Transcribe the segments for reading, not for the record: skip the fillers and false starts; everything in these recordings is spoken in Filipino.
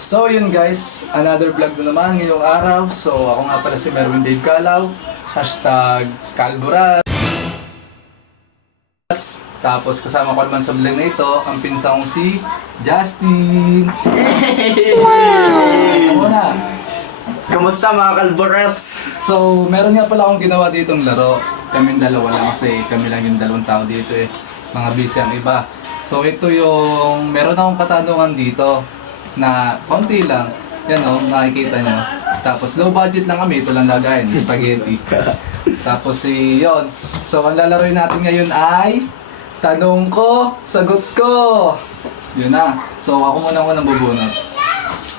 So yun guys, another vlog na naman ngayong araw. So ako nga pala si Merwin Dave Calaw, hashtag Calborats. Tapos kasama ko naman sa vlog na ito, ang pinsang kong si Justin. Wow! Muna. Kamusta mga Calborats? So meron nga pala akong ginawa ditong laro. Kaming dalawa lang kasi kami lang yung dalawang tao dito eh. Mga busy ang iba. So ito yung, meron akong katanungan dito na konti lang. Yan o, nakikita nyo. Tapos low budget lang kami, ito lang lagayin, spaghetti. Tapos yon. So ang lalaroin natin ngayon ay tanong ko, sagot ko. Yun na. So ako muna bubunot.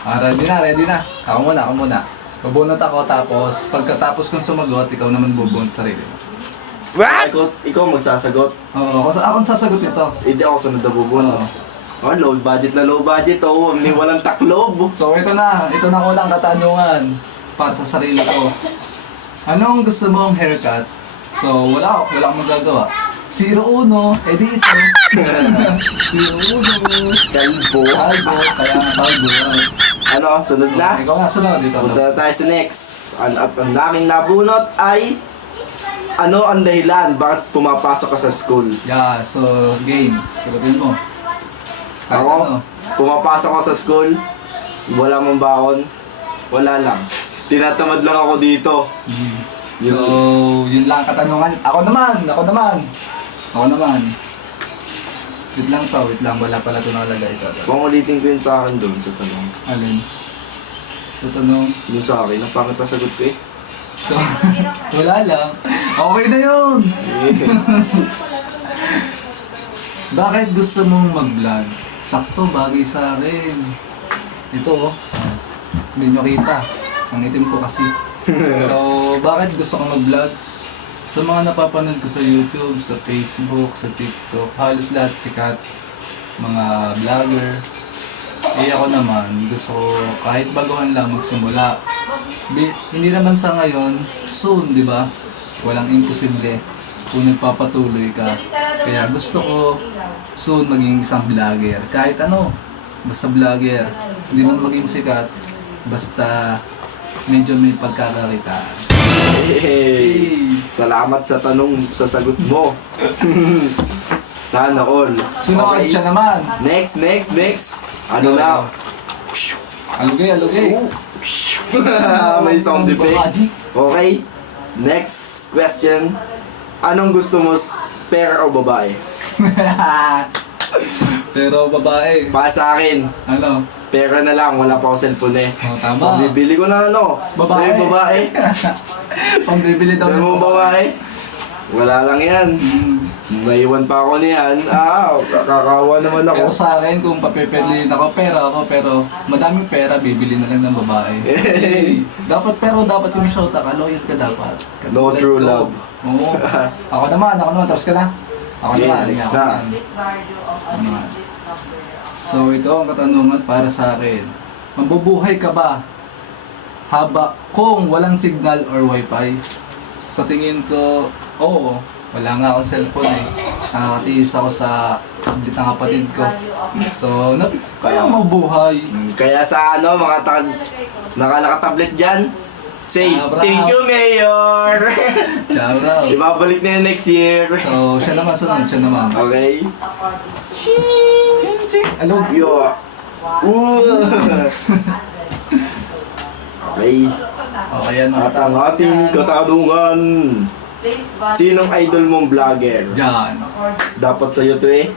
Ready na. Ako muna. Bubunot ako tapos pagkatapos kong sumagot, ikaw naman bubunot sa sarili mo. What? Ikaw magsasagot. Oo, akong sasagot ito. Hindi ako sunod na bubunot. Oh, low budget. Oh, ni walang taklob. So ito na unang katanungan para sa sarili ko. Anong gusto mong haircut? So wala akong magagawa. 01, edi ito. 01. Kalbo. Kalbo, kaya nga kalbo. Ano, sunod na? Ikaw nga sunod dito. Punta na tayo sa next. At ang aming nabunot ay ano ang dahilan bakit pumapasok ka sa school? Yeah, so game. Sagutin mo. Kahit Ako, ano. pumapasok ako sa school, wala mong baon, wala lang. Tinatamad lang ako dito. So, yun lang katanungan. Ako naman. Wait lang. Wala pala ito nakalagay ito. Kung ulitin ko yung sa akin doon sa tanong. Alin? Sa tanong. Yung sa akin, ang pangit na sagot ko eh. So, wala lang. Okay na yun. Bakit gusto mong mag-vlog? Sakto, bagay sa akin. Ito oh. Hindi nyo kita. Ang itim ko kasi. So, bakit gusto ko mag-vlog? Sa mga napapanood ko sa YouTube, sa Facebook, sa TikTok, halos lahat sikat. Mga vlogger. Eh ako naman, gusto ko kahit baguhan lang magsimula. Hindi naman sa ngayon, soon, di ba? Walang imposible kung nagpapatuloy ka. Kaya gusto ko soon maging isang vlogger. Kahit ano, basta vlogger. Hindi man maging sikat, basta medyo may pagkakaritaan. Hey! Salamat sa tanong, sa sagot mo. Sana all. Sunod siya naman. Next. Ano na? Alugay. May sound effect. Okay. Next question. Anong gusto mo? Pair o babae? Pero babae. Para sa akin, Ano? pera na lang. Wala pa ako cellphone eh. Oh, tama. Bibili ko na ano? Babae. Babae. Pambibili daw Dami ng mo babae? Wala lang yan. Maiwan pa ako niyan. Kakakawa naman ako. Pero sa akin, kung papipiliin ako, pero madaming pera, bibili na lang ng babae. Dapat yung shota ka, loyal ka dapat. No Katulad true ko. love. Oo. Ako naman, tapos ka na. Ako Okay, naman, next ako na. naman. So ito ang katanungan para sa akin. Mabubuhay ka ba kung walang signal or wifi? Sa tingin ko, oo. Wala nga akong cellphone eh. Nakakatiis ako sa tablet ng kapatid ko. So, kaya mabuhay. Kaya sa ano, mga naka-tablet dyan, say, thank you, Mayor! Shout out. Ibabalik na yun next year. So, siya naman. Okay? Hello. Yo! Okay. Okay, ano At ang ating katanungan. Sinong idol mong vlogger? Diyan. Dapat sa'yo to eh.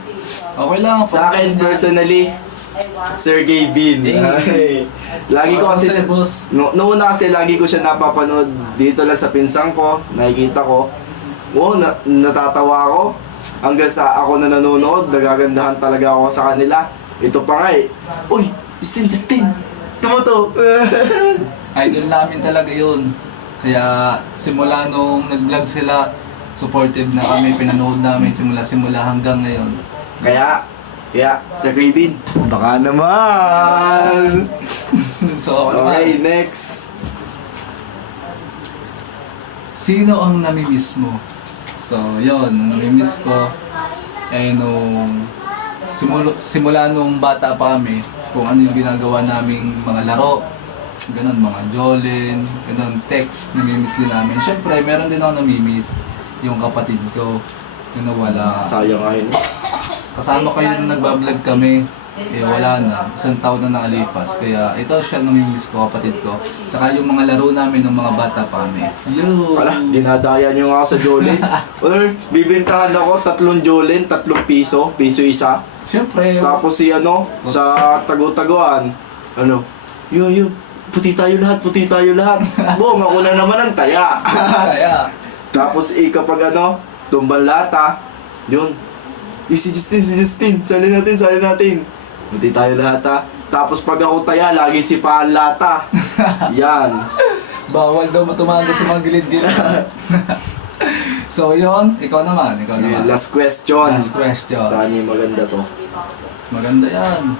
Okay lang. Sa akin personally, Sergey Bin. Ay. Lagi ko kasi boss. noon na kasi lagi ko siya napapanood dito lang sa pinsang ko, nakikita ko. Oo, natatawa ako. Hanggang sa ako na nanonood, nagagandahan talaga ako sa kanila. Ito pa nga eh. Uy, Justin! Tama to! Idol namin talaga yun. Kaya simula nung nag-vlog sila, supportive na kami, pinanood namin simula hanggang ngayon. Kaya, Sir Bin, baka naman! So, ako Okay, naman. next! Sino ang namimiss mo? So, yun, ang namimiss ko ay nung simula nung bata pa kami, kung ano yung ginagawa naming mga laro. Ganon, mga Jolin, ganon, text, namimiss din namin. Siyempre, meron din ako namimiss, yung kapatid ko, yung nawala. Sayang nga yun. Kasama kayo nung nagbablog kami, eh wala na, isang taon na nakalipas. Kaya ito siya namimiss ko, kapatid ko. Tsaka yung mga laro namin ng mga bata pa kami. Wala, dinadaya niyo nga ako sa Jolin. Or, bibintahan ako 3 Jolin, 3 piso, piso isa. Siyempre, Tapos si ano, sa tagu-taguan, ano, yun, puti tayo lahat. Boom, ako na naman ang taya. kaya, Tapos kapag ano, tumbang lata, yun. Si Justin, sali natin. Puti tayo lahat ha. Tapos pag ako taya, lagi si paan lata. Yan. bawal daw matumanda sa mga gilid-gilid. So yun, ikaw naman. Last question. Last question. Saan yung maganda to? Maganda yan.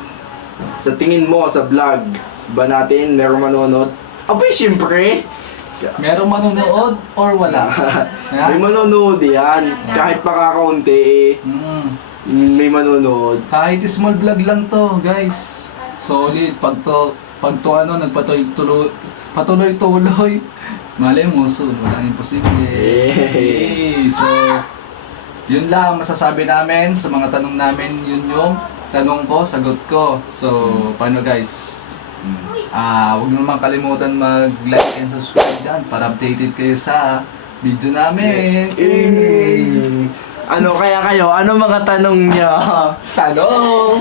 Sa tingin mo, sa vlog, ba natin meron manonood? Abay, syempre! Merong manonood or wala? May manonood yan. Kahit pakakaunti, Mm. may manonood. Kahit small vlog lang to, guys. Solid. Pag to ano, patuloy-tuloy. Malay mo, soon. Walang imposible. Yay! So, yun lang masasabi namin sa mga tanong namin. Yun yung tanong ko, sagot ko. So, paano guys? Huwag nyo naman kalimutan mag-like and subscribe dyan para updated kayo sa video namin. Ano kaya kayo? Ano mga tanong niyo? Tanong!